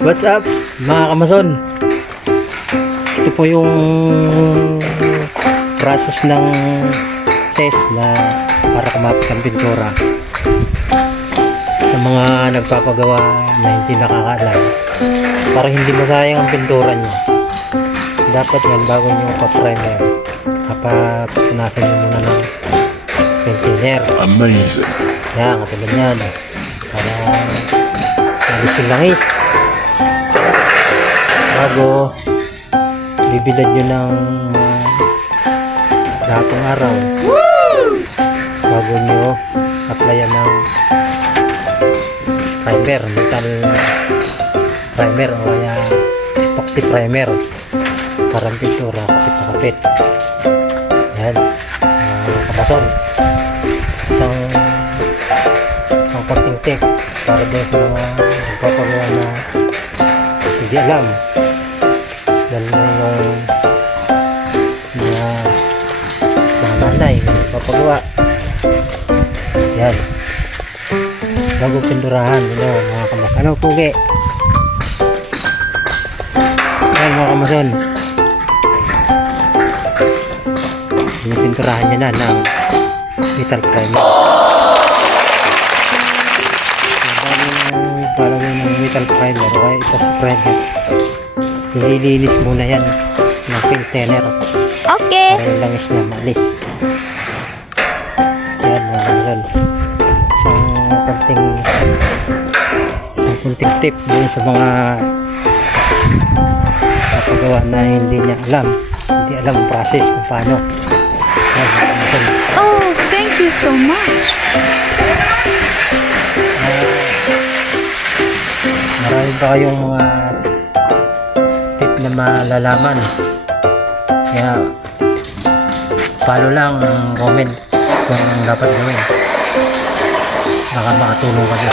What's up mga kamason? Ito po yung process ng process na para kumapit ang pintura sa mga nagpapagawa na hindi nakakaalam, para hindi masayang ang pintura nyo. Dapat yan bago nyo pa-primer, punasan nyo muna ng paint. Amazing. Yan, katulad yan, para malis yung langis. Bago bibilad nyo ng dahatong araw, bago nyo applyan ng primer, metal primer o kaya epoxy primer para ang pintura kapit na kapit. Yan mga kamason, isang konting tip para din sa mga nagpapagawa na hindi alam, dahil yung mga nanay nagpapagawa. Yan, bago pinturahan mga kamason. Ano pugi? Yan mga kamason, pininturahan nyo na ng metal primer. Bago ng metal primer o kaya epoxy primer, nililinis muna yan ng paint thinner Okay. para yung langis niya malis. Yan mga kamason, isang kunting tip dun sa mga kapagawa na hindi alam ang process kung paano. Yan mga kamason. Oh, thank you so much. Marami pa kayong mga tip na malalaman, kaya follow lang ang comment kung dapat gawin, baka makatulong kami.